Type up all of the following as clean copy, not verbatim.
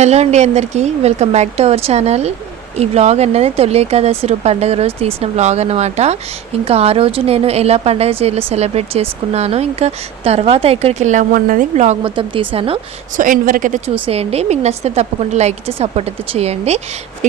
Hello అండి అందరికీ welcome back to our channel. ఈ వ్లాగ్ అన్నది తొలి ఏకాదశి పండుగ రోజు తీసిన వ్లాగ్ అన్నమాట. ఇంకా ఆ రోజు నేను ఎలా పండుగ చేయాలో సెలబ్రేట్ చేసుకున్నాను, ఇంకా తర్వాత ఎక్కడికి వెళ్ళాము అన్నది వ్లాగ్ మొత్తం తీసాను. సో ఎండ్ వరకు అయితే చూసేయండి. మీకు నచ్చితే తప్పకుండా లైక్ ఇచ్చి సపోర్ట్ అయితే చేయండి.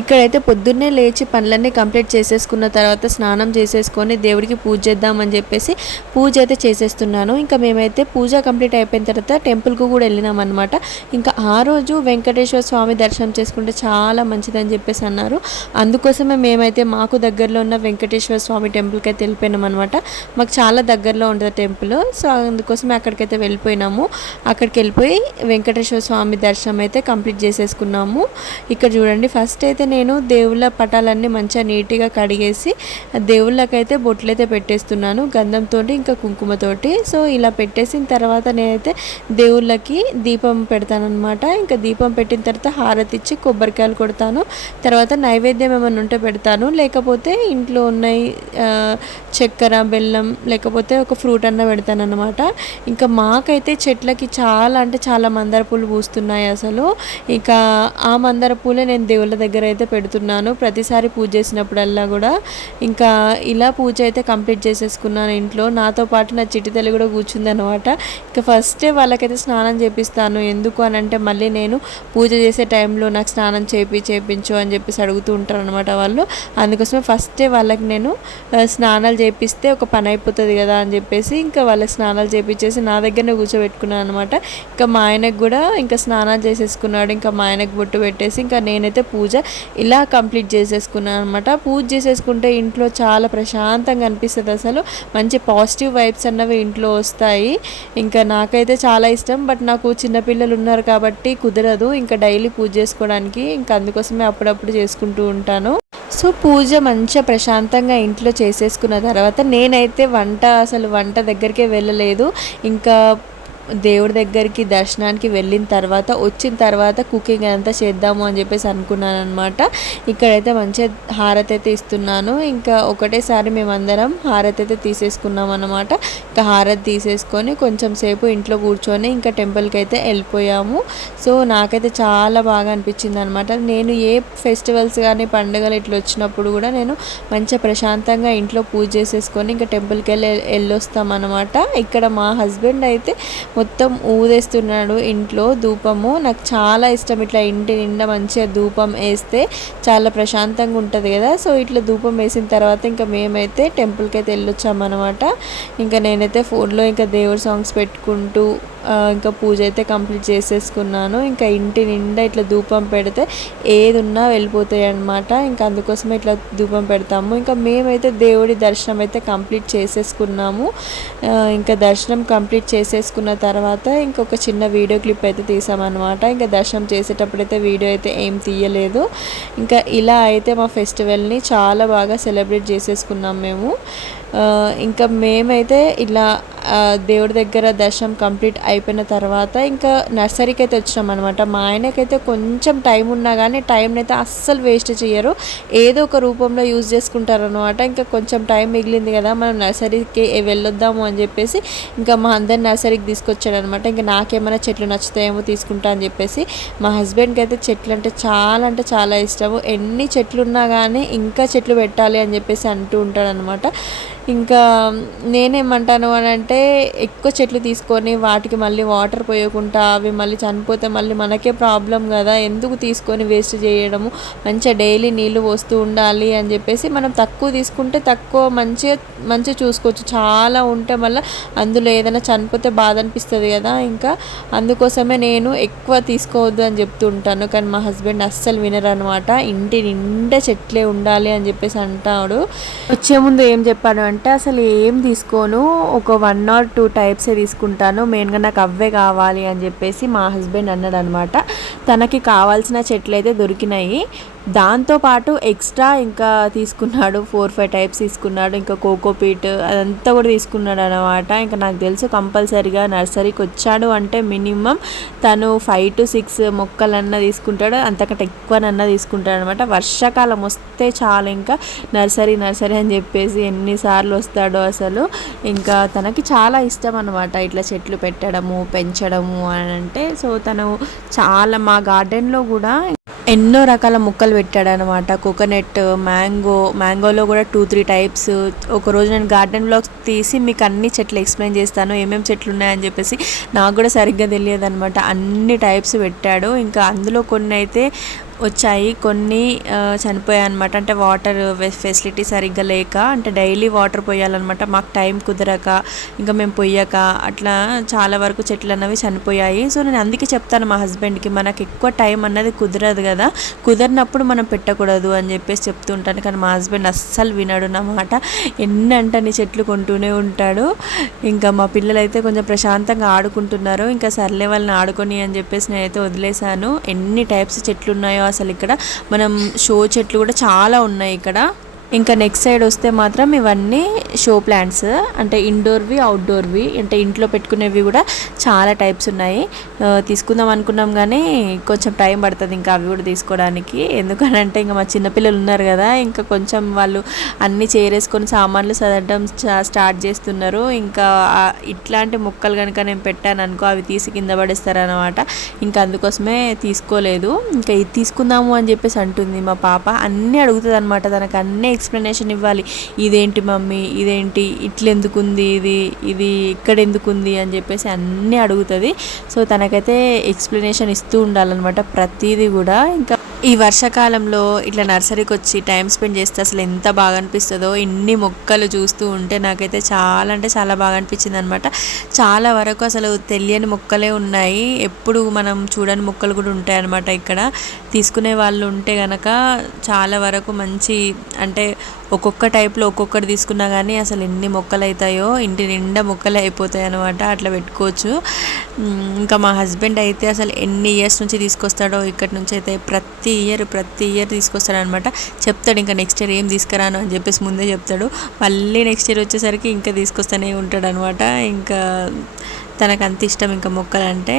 ఇక్కడైతే పొద్దున్నే లేచి పనులన్నీ కంప్లీట్ చేసేసుకున్న తర్వాత స్నానం చేసేసుకొని దేవుడికి పూజ చేద్దామని చెప్పేసి పూజ అయితే చేసేస్తున్నాను. ఇంకా మేమైతే పూజ కంప్లీట్ అయిపోయిన తర్వాత టెంపుల్కు కూడా వెళ్ళినాం అనమాట. ఇంకా ఆ రోజు వెంకటేశ్వర స్వామి దర్శనం చేసుకుంటే చాలా మంచిదని చెప్పేసి అన్నారు. అందుకోసమే మేమైతే మాకు దగ్గరలో ఉన్న వెంకటేశ్వర స్వామి టెంపుల్కి అయితే వెళ్ళిపోయినాం అనమాట. మాకు చాలా దగ్గరలో ఉంటుంది టెంపుల్. సో అందుకోసమే అక్కడికైతే వెళ్ళిపోయినాము. అక్కడికి వెళ్ళిపోయి వెంకటేశ్వర స్వామి దర్శనం అయితే కంప్లీట్ చేసేసుకున్నాము. ఇక్కడ చూడండి, ఫస్ట్ అయితే నేను దేవుళ్ళ పటాలన్నీ మంచిగా నీట్గా కడిగేసి దేవుళ్ళకైతే బొట్లు అయితే పెట్టేస్తున్నాను, గంధంతో ఇంకా కుంకుమతోటి. సో ఇలా పెట్టేసిన తర్వాత నేనైతే దేవుళ్ళకి దీపం పెడతానమాట. ఇంకా దీపం పెట్టిన తర్వాత హారతి ఇచ్చి కొబ్బరికాయలు కొడతాను. తర్వాత నైవేద్యం ఏమైనా ఉంటే పెడతాను, లేకపోతే ఇంట్లో ఉన్నాయి చక్కెర బెల్లం లేకపోతే ఒక ఫ్రూట్ అన్న పెడతాను అనమాట. ఇంకా మాకైతే చెట్లకి చాలా అంటే చాలా మందార పూలు పూస్తున్నాయి అసలు. ఇక ఆ మందార పూలే నేను దేవుళ్ళ దగ్గర అయితే పెడుతున్నాను ప్రతిసారి పూజ చేసినప్పుడల్లా కూడా. ఇంకా ఇలా పూజ అయితే కంప్లీట్ చేసేసుకున్నాను ఇంట్లో. నాతో పాటు నా చిట్టి తల్లి కూడా కూర్చుంది అనమాట. ఇంకా ఫస్టే వాళ్ళకైతే స్నానం చేపిస్తాను. ఎందుకు అని అంటే మళ్ళీ నేను పూజ చేసే టైంలో నాకు స్నానం చేయించు అని చెప్పేసి అడుగుతూ ఉంటారు అనమాట వాళ్ళు. అందుకోసమే ఫస్టే వాళ్ళకి నేను స్నానాలు చేపిస్తే ఒక పని అయిపోతుంది కదా అని చెప్పేసి ఇంకా వాళ్ళకి స్నానాలు చేపించేసి నా దగ్గరనే కూర్చోబెట్టుకున్నాను అనమాట. ఇంకా మా ఆయనకు కూడా ఇంకా స్నానాలు చేసేసుకున్నాడు. ఇంకా మా ఆయనకు బొట్టు పెట్టేసి ఇంకా నేనైతే పూజ ఇలా కంప్లీట్ చేసేసుకున్నాను అనమాట. పూజ చేసేసుకుంటే ఇంట్లో చాలా ప్రశాంతంగా అనిపిస్తుంది అసలు. మంచి పాజిటివ్ వైబ్స్ అన్నవి ఇంట్లో వస్తాయి. ఇంకా నాకైతే చాలా ఇష్టం. బట్ నాకు చిన్నపిల్లలు ఉన్నారు కాబట్టి కుదరదు ఇంకా డైలీ పూజ చేసుకోవడానికి. ఇంకా అందుకోసమే అప్పుడప్పుడు చేసుకుంటూ ఉంటాను. సో పూజ మంచిగా ప్రశాంతంగా ఇంట్లో చేసేసుకున్న తర్వాత నేనైతే వంట దగ్గరికే వెళ్ళలేదు. ఇంకా దేవుడి దగ్గరికి దర్శనానికి వెళ్ళిన తర్వాత వచ్చిన తర్వాత కుకింగ్ అంతా చేద్దాము అని చెప్పేసి అనుకున్నాను అనమాట. ఇక్కడైతే మంచిగా హారతి అయితే ఇస్తున్నాను. ఇంకా ఒకటేసారి మేమందరం హారతి అయితే తీసేసుకున్నాం అనమాట. ఇంకా హారతి తీసేసుకొని కొంచెం సేపు ఇంట్లో కూర్చొని ఇంకా టెంపుల్కి అయితే వెళ్ళిపోయాము. సో నాకైతే చాలా బాగా అనిపించింది అనమాట. నేను ఏ ఫెస్టివల్స్ కానీ పండుగలు ఇట్లా వచ్చినప్పుడు కూడా నేను మంచిగా ప్రశాంతంగా ఇంట్లో పూజ చేసేసుకొని ఇంకా టెంపుల్కి వెళ్ళొస్తామన్నమాట. ఇక్కడ మా హస్బెండ్ అయితే మొత్తం ఊదేస్తున్నాడు ఇంట్లో ధూపము. నాకు చాలా ఇష్టం ఇట్లా ఇంటి నిండా మంచిగా ధూపం వేస్తే చాలా ప్రశాంతంగా ఉంటుంది కదా. సో ఇట్లా ధూపం వేసిన తర్వాత ఇంకా మేమైతే టెంపుల్కి అయితే వెళ్ళొచ్చామన్నమాట. ఇంకా నేనైతే ఫోన్లో ఇంకా దేవుడి సాంగ్స్ పెట్టుకుంటూ ఇంకా పూజ అయితే కంప్లీట్ చేసేసుకున్నాను. ఇంకా ఇంటి నిండా ఇట్లా ధూపం పెడితే ఏది ఉన్నా వెళ్ళిపోతాయి అన్నమాట. ఇంకా అందుకోసమే ఇట్లా ధూపం పెడతాము. ఇంకా మేమైతే దేవుడి దర్శనం అయితే కంప్లీట్ చేసేసుకున్నాము. ఇంకా దర్శనం కంప్లీట్ చేసేసుకున్న తర్వాత ఇంకొక చిన్న వీడియో క్లిప్ అయితే తీసామన్నమాట. ఇంకా దర్శనం చేసేటప్పుడు అయితే వీడియో అయితే ఏం తీయలేదు. ఇంకా ఇలా అయితే మా ఫెస్టివల్ని చాలా బాగా సెలబ్రేట్ చేసేసుకున్నాం మేము. ఇంకా మేమైతే ఇలా దేవుడి దగ్గర దర్శనం కంప్లీట్ అయిపోయిన తర్వాత ఇంకా నర్సరీకి అయితే వచ్చినాం అనమాట. మా ఆయనకైతే కొంచెం టైం ఉన్నా కానీ టైంని అయితే అస్సలు వేస్ట్ చేయరు, ఏదో ఒక రూపంలో యూజ్ చేసుకుంటారు అనమాట. ఇంకా కొంచెం టైం మిగిలింది కదా మనం నర్సరీకి వెళ్ళొద్దాము అని చెప్పేసి ఇంకా మా అందరి నర్సరీకి తీసుకొచ్చాడు అనమాట. ఇంకా నాకేమైనా చెట్లు నచ్చుతాయేమో తీసుకుంటా అని చెప్పేసి. మా హస్బెండ్కి అయితే చెట్లు అంటే చాలా ఇష్టము. ఎన్ని చెట్లు ఉన్నా కానీ ఇంకా చెట్లు పెట్టాలి అని చెప్పేసి అంటూ ఉంటాడు అనమాట. ఇంకా నేనేమంటాను అని అంటే ఎక్కువ చెట్లు తీసుకొని వాటికి మళ్ళీ వాటర్ పోయకుండా అవి మళ్ళీ చనిపోతే మళ్ళీ మనకే ప్రాబ్లం కదా, ఎందుకు తీసుకొని వేస్ట్ చేయడము, మంచిగా డైలీ నీళ్ళు పోస్తూ ఉండాలి అని చెప్పేసి మనం తక్కువ తీసుకుంటే తక్కువ మంచిగా చూసుకోవచ్చు. చాలా ఉంటే మళ్ళీ అందులో ఏదైనా చనిపోతే బాధ అనిపిస్తుంది కదా. ఇంకా అందుకోసమే నేను ఎక్కువ తీసుకోవద్దు అని చెప్తూ ఉంటాను. కానీ మా హస్బెండ్ అస్సలు వినరు అనమాట. ఇంటి నిండా చెట్లే ఉండాలి అని చెప్పేసి అంటాడు. వచ్చే ముందు ఏం చెప్పాను అంటే అసలు ఏం తీసుకోను, ఒక 1 or 2 టైప్సే తీసుకుంటాను, మెయిన్గా నాకు అవే కావాలి అని చెప్పేసి మా హస్బెండ్ అన్నాడు అనమాట. తనకి కావాల్సిన చెట్లు అయితే దొరికినాయి. దాంతోపాటు ఎక్స్ట్రా ఇంకా తీసుకున్నాడు 4-5 టైప్స్ తీసుకున్నాడు. ఇంకా కోకోపీట్ అదంతా కూడా తీసుకున్నాడు అనమాట. ఇంకా నాకు తెలుసు కంపల్సరీగా నర్సరీకి వచ్చాడు అంటే మినిమం తను 5 to 6 మొక్కలన్నా తీసుకుంటాడు, అంతకంటే ఎక్కువనన్నా తీసుకుంటాడు అనమాట. వర్షాకాలం వస్తే చాలు ఇంకా నర్సరీ అని చెప్పేసి ఎన్నిసార్లు వస్తాడో అసలు. ఇంకా తనకి చాలా ఇష్టం అనమాట ఇట్లా చెట్లు పెట్టడము పెంచడము అని అంటే. సో తను చాలా మా గార్డెన్లో కూడా ఎన్నో రకాల మొక్కలు పెట్టాడనమాట. కోకోనట్, మ్యాంగోలో కూడా 2-3 టైప్స్. ఒకరోజు నేను గార్డెన్ బ్లాగ్స్ తీసి మీకు అన్ని చెట్లు ఎక్స్ప్లెయిన్ చేస్తాను, ఏమేమి చెట్లు ఉన్నాయని చెప్పేసి. నాకు కూడా సరిగ్గా తెలియదు అనమాట. అన్ని టైప్స్ పెట్టాడు. ఇంకా అందులో కొన్ని అయితే వచ్చాయి, కొన్ని చనిపోయాయి అనమాట. అంటే వాటర్ ఫెసిలిటీ సరిగ్గా లేక, అంటే డైలీ వాటర్ పోయాలన్నమాట, మాకు టైం కుదరక, ఇంకా మేము పొయ్యక అట్లా చాలా వరకు చెట్లు అన్నవి చనిపోయాయి. సో నేను అందుకే చెప్తాను మా హస్బెండ్కి, మనకు ఎక్కువ టైం అన్నది కుదరదు కదా, కుదరినప్పుడు మనం పెట్టకూడదు అని చెప్పేసి చెప్తుంటాను. కానీ మా హస్బెండ్ అస్సలు వినడు అన్నమాట. ఎన్నంటే నీ చెట్లు కొంటూనే ఉంటాడు. ఇంకా మా పిల్లలు అయితే కొంచెం ప్రశాంతంగా ఆడుకుంటున్నారు. ఇంకా సర్లే వాళ్ళని ఆడుకొని అని చెప్పేసి నేనైతే వదిలేశాను. ఎన్ని టైప్స్ చెట్లు ఉన్నాయో అసలు ఇక్కడ. మనం షో చెట్లు కూడా చాలా ఉన్నాయి ఇక్కడ. ఇంకా నెక్స్ట్ సైడ్ వస్తే మాత్రం ఇవన్నీ షో ప్లాంట్స్, అంటే ఇండోర్వి అవుట్డోర్వి, అంటే ఇంట్లో పెట్టుకునేవి కూడా చాలా టైప్స్ ఉన్నాయి. తీసుకుందాం అనుకున్నాం కానీ కొంచెం టైం పడుతుంది ఇంకా అవి కూడా తీసుకోవడానికి. ఎందుకనంటే ఇంకా మా చిన్నపిల్లలు ఉన్నారు కదా, ఇంకా కొంచెం వాళ్ళు అన్నీ చేరేసుకొని సామాన్లు సదరడం స్టార్ట్ చేస్తున్నారు. ఇంకా ఇట్లాంటి మొక్కలు కనుక నేను పెట్టాను అనుకో అవి తీసి కింద పడేస్తారనమాట. ఇంకా అందుకోసమే తీసుకోలేదు. ఇంకా ఇది తీసుకుందాము అని చెప్పేసి అంటుంది మా పాప. అన్నీ అడుగుతుంది అనమాట, తనకు అన్నీ ఎక్స్ప్లెనేషన్ ఇవ్వాలి. ఇదేంటి మమ్మీ, ఇదేంటి, ఇట్లా ఎందుకుంది, ఇది ఇక్కడ ఎందుకుంది అని చెప్పేసి అన్నీ అడుగుతుంది. సో తనకైతే ఎక్స్ప్లెనేషన్ ఇస్తూ ఉండాలన్నమాట ప్రతిదీ కూడా. ఇంకా ఈ వర్షాకాలంలో ఇట్లా నర్సరీకి వచ్చి టైం స్పెండ్ చేస్తే అసలు ఎంత బాగా అనిపిస్తుందో. ఇన్ని మొక్కలు చూస్తూ ఉంటే నాకైతే చాలా అంటే చాలా బాగా అనిపించింది అనమాట. చాలా వరకు అసలు తెలియని మొక్కలే ఉన్నాయి, ఎప్పుడు మనం చూడని మొక్కలు కూడా ఉంటాయి అన్నమాట ఇక్కడ. తీసుకునే వాళ్ళు ఉంటే కనుక చాలా వరకు మంచి, అంటే ఒక్కొక్క టైప్లో ఒక్కొక్కటి తీసుకున్నా కానీ అసలు ఎన్ని మొక్కలు అవుతాయో, ఇంటి నిండా మొక్కలు అయిపోతాయి అనమాట. అట్లా పెట్టుకోవచ్చు. ఇంకా మా హస్బెండ్ అయితే అసలు ఎన్ని ఇయర్స్ నుంచి తీసుకొస్తాడో ఇక్కడి నుంచి అయితే ప్రతి ఇయర్ తీసుకొస్తాడనమాట. చెప్తాడు ఇంకా నెక్స్ట్ ఇయర్ ఏం తీసుకురాను అని చెప్పేసి ముందే చెప్తాడు. మళ్ళీ నెక్స్ట్ ఇయర్ వచ్చేసరికి ఇంకా తీసుకొస్తూనే ఉంటాడు అనమాట. ఇంకా తనకు అంత ఇష్టం ఇంకా మొక్కలు అంటే.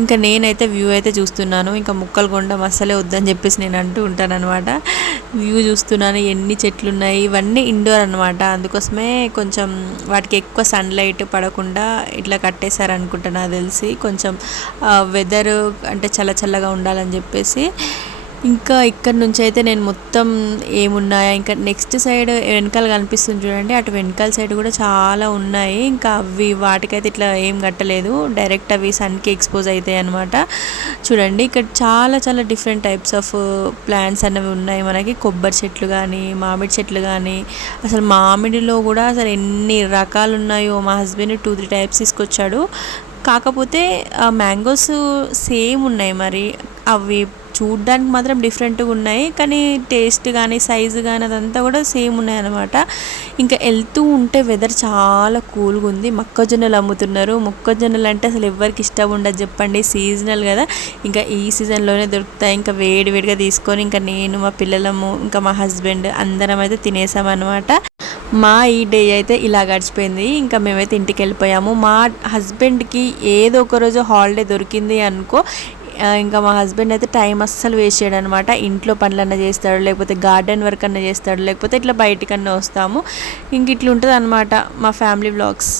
ఇంకా నేనైతే వ్యూ అయితే చూస్తున్నాను, ఇంకా మొక్కలు కొనడం అస్సలే వద్దని చెప్పేసి నేను అంటూ ఉంటాను అనమాట. వ్యూ చూస్తున్నాను, ఎన్ని చెట్లు ఉన్నాయి. ఇవన్నీ ఇండోర్ అనమాట, అందుకోసమే కొంచెం వాటికి ఎక్కువ సన్లైట్ పడకుండా ఇట్లా కట్టేశారనుకుంటా నాకు తెలిసి. కొంచెం వెదర్ అంటే చల్లగా ఉండాలని చెప్పేసి. ఇంకా ఇక్కడ నుంచి అయితే నేను మొత్తం ఏమున్నాయా, ఇంకా నెక్స్ట్ సైడ్ వెనకాల కనిపిస్తుంది చూడండి, అటు వెనకాల సైడ్ కూడా చాలా ఉన్నాయి. ఇంకా అవి వాటికైతే ఇట్లా ఏం కట్టలేదు, డైరెక్ట్ అవి సన్కి ఎక్స్పోజ్ అవుతాయి అనమాట. చూడండి ఇక్కడ చాలా డిఫరెంట్ టైప్స్ ఆఫ్ ప్లాంట్స్ అనేవి ఉన్నాయి మనకి. కొబ్బరి చెట్లు కానీ, మామిడి చెట్లు కానీ, అసలు మామిడిలో కూడా అసలు ఎన్ని రకాలు ఉన్నాయో. మా హస్బెండ్ 2-3 టైప్స్ తీసుకొచ్చాడు. కాకపోతే మ్యాంగోస్ సేమ్ ఉన్నాయి, మరి అవి చూడ్డానికి మాత్రం డిఫరెంట్గా ఉన్నాయి, కానీ టేస్ట్ కానీ సైజు కానీ అదంతా కూడా సేమ్ ఉన్నాయన్నమాట. ఇంకా వెళ్తూ ఉంటే వెదర్ చాలా కూల్గా ఉంది. మొక్కజొన్నలు అమ్ముతున్నారు. మొక్కజొన్నలు అంటే అసలు ఎవరికి ఇష్టం ఉండదు చెప్పండి, సీజనల్ కదా, ఇంకా ఈ సీజన్లోనే దొరుకుతాయి. ఇంకా వేడిగా తీసుకొని ఇంకా నేను, మా పిల్లలము, ఇంకా మా హస్బెండ్ అందరం అయితే తినేసామన్నమాట. మా ఈ డే అయితే ఇలా గడిచిపోయింది. ఇంకా మేమైతే ఇంటికి వెళ్ళిపోయాము. మా హస్బెండ్కి ఏదో ఒక రోజు హాలిడే దొరికింది అనుకో, ఇంకా మా హస్బెండ్ అయితే టైం అస్సలు వేస్ట్ చేయడు అనమాట. ఇంట్లో పనులన్నా చేస్తాడు, లేకపోతే గార్డెన్ వర్క్ అన్నా చేస్తాడు, లేకపోతే ఇట్లా బయటికన్నా వస్తాము. ఇంక ఇట్లా ఉంటుంది అనమాట మా ఫ్యామిలీ వ్లాగ్స్.